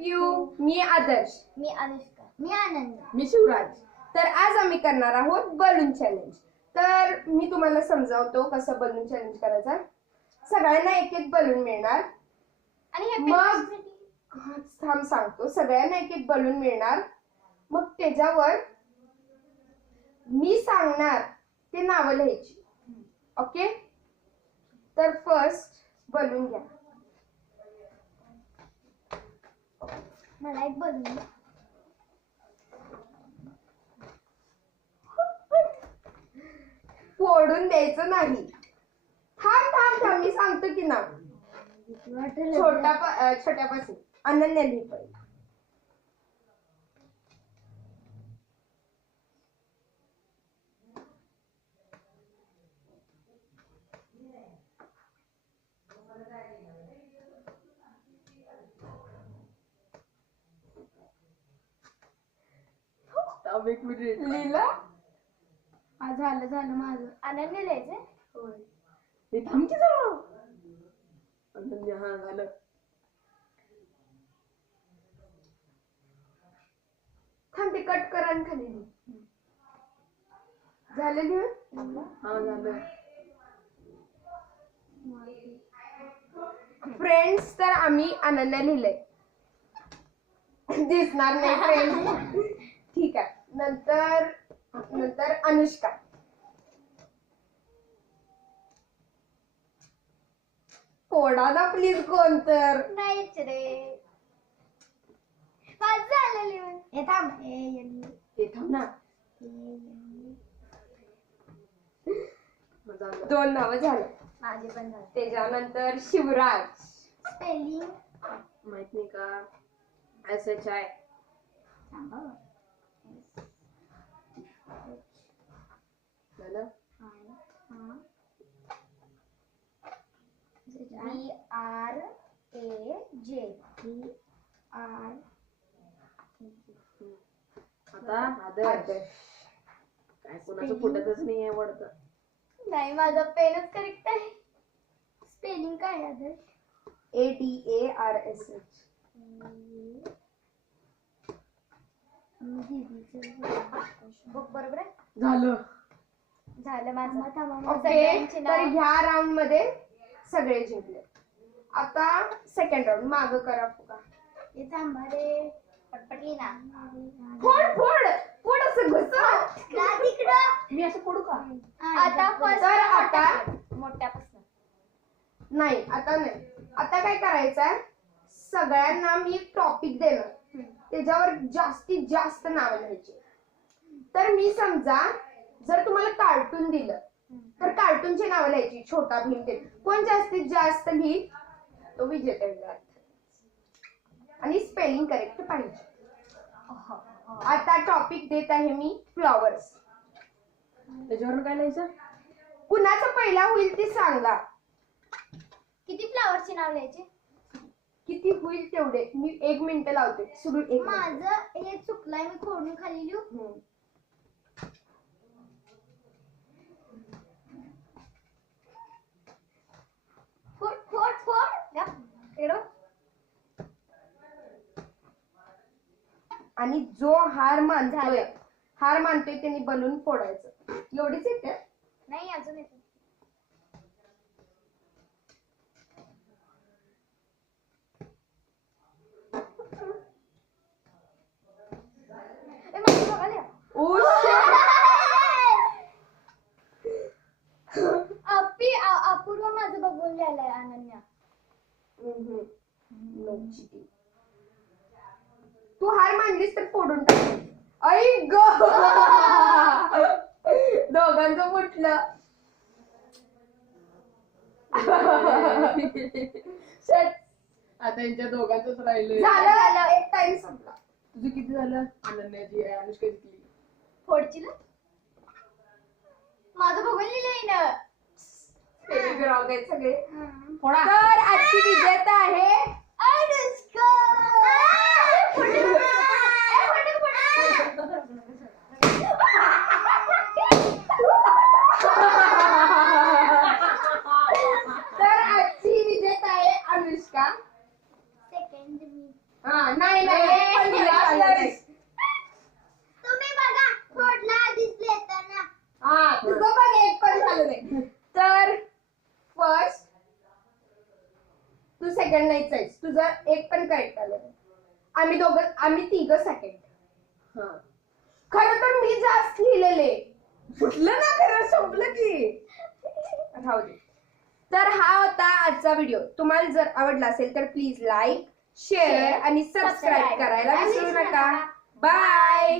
You, मी आदर्श, मी अनुष्का, मी आनंद, मी शिवराज. तर आज आम्ही करणार आहोत बलून चॅलेंज. तर मी तुम्हाला समजावतो कसं बलून चॅलेंज करायचं. सगळ्यांना एक एक बलून मिळणार. आणि मग थांब सांगतो. सगळ्यांना एक एक बलून मिळणार. मग त्याच्यावर मी सांगणार ते नावं लिहायची. ओके. तर फर्स्ट बलून घ्या. मला एक बलून. फोडून द्यायचं नाही. थांब थांब थांब मी सांगतो की नाव. छोट्यापासून अनन्या लिही पहिले. लिहिलं? झालं माझं. अनन्या लिहायचंय. होय. हे थांब की जरा. अनन्या. हा झालं. थांब ते कट कर आणि खाली लिह. झालं लिहून? हा झालं. फ्रेंड्स तर आम्ही अनन्या लिहिलंय. दिसणार नाही फ्रेंड्स. ठीक आहे. नंतर अनुष्का. फोडा ना प्लीज कोण तर. नाहीच रे. माझं झालं लिहून. हे थांब. हे थांब ना. 2 नावं झालं. माझे पण झालं. त्याच्यानंतर शिवराज. स्पेलिंग माहित नाही का? SHI. झालं? आता आदर्श. काय कोणाचं फुटतच नाही आहे वाटतं. नाही माझा पेनच करेक्ट आहे. स्पेलिंग काय आहे आदर्श? ADARSH. बघ बरोबर आहे. झालं. झालं माझं. ओके. तर ह्या राऊंड मध्ये सगळे जिंकले. आता सेकंड राऊंड. माग करा फुगा. हे थांबा रे. पटपटली ना. फोड असं घुसव. तिकडं मी असं फोडू का? आता मोठ्यापासून नाही. आता नाही. आता काय करायचंय, सगळ्यांना मी एक टॉपिक देणार. त्याच्यावर जास्तीत जास्त नाव लिहायची. तर मी समजा जर तुम्हाला कार्टून दिलं तर कार्टूनची नावं लिहायची. छोटा भीम ते कोण जास्तीत जास्त लिही तो विजेता. आणि स्पेलिंग करेक्ट पाहिजे. आता टॉपिक देत आहे मी फ्लॉवर्स. त्याच्यावर काय लिहायचं? कुणाचं पहिला होईल ते सांगा. किती फ्लावरची नाव लिहायची? किती होईल तेवढे. मी 1 मिनिट लावते. सुरू. 1 माझं हे चुकलंय. मी खोडून खाली लिहू. आणि जो हार मानतोय त्यांनी बलून फोडायचं. एवढीच येते. नाही अजून येते. अपूर्व माझं बघून लिहायलाय. अनन्या तू हार मानलीस तर फोडून टाक. आई ग. दोघांचं फुटलं. आता यांच्या दोघांच राहिलं. झालं. एक टाइम संपला. तुझं किती झालं? अनन्याची आहे. अनुष्का जिंकली. फोडची ना. माझं बघून लिहिलंय ना. सगळे. फोडा. तर आजची विजेता आहे अनुष्का. तर आजची विजेता आहे अनुष्का. सेकंड मी. हा. नाही नाही एक पण दिलं चालेल. तुम्ही बघा फोडला आधीच येताना. हा तुझं पण एक पण झालं नाही. तर फर्स्ट तू सेकंड नाहीच आहेस, तुझं एक पण करेक्ट आलं नाही. आम्ही तिघं सेकंड. हा खरं तर मी जास्त लिहिलेले, कुठलं ना खरं संपलं की. राहू दे. तर हा होता आजचा व्हिडिओ. तुम्हाला जर आवडला असेल तर प्लीज लाईक, शेअर आणि सबस्क्राईब करायला विसरू नका. बाय.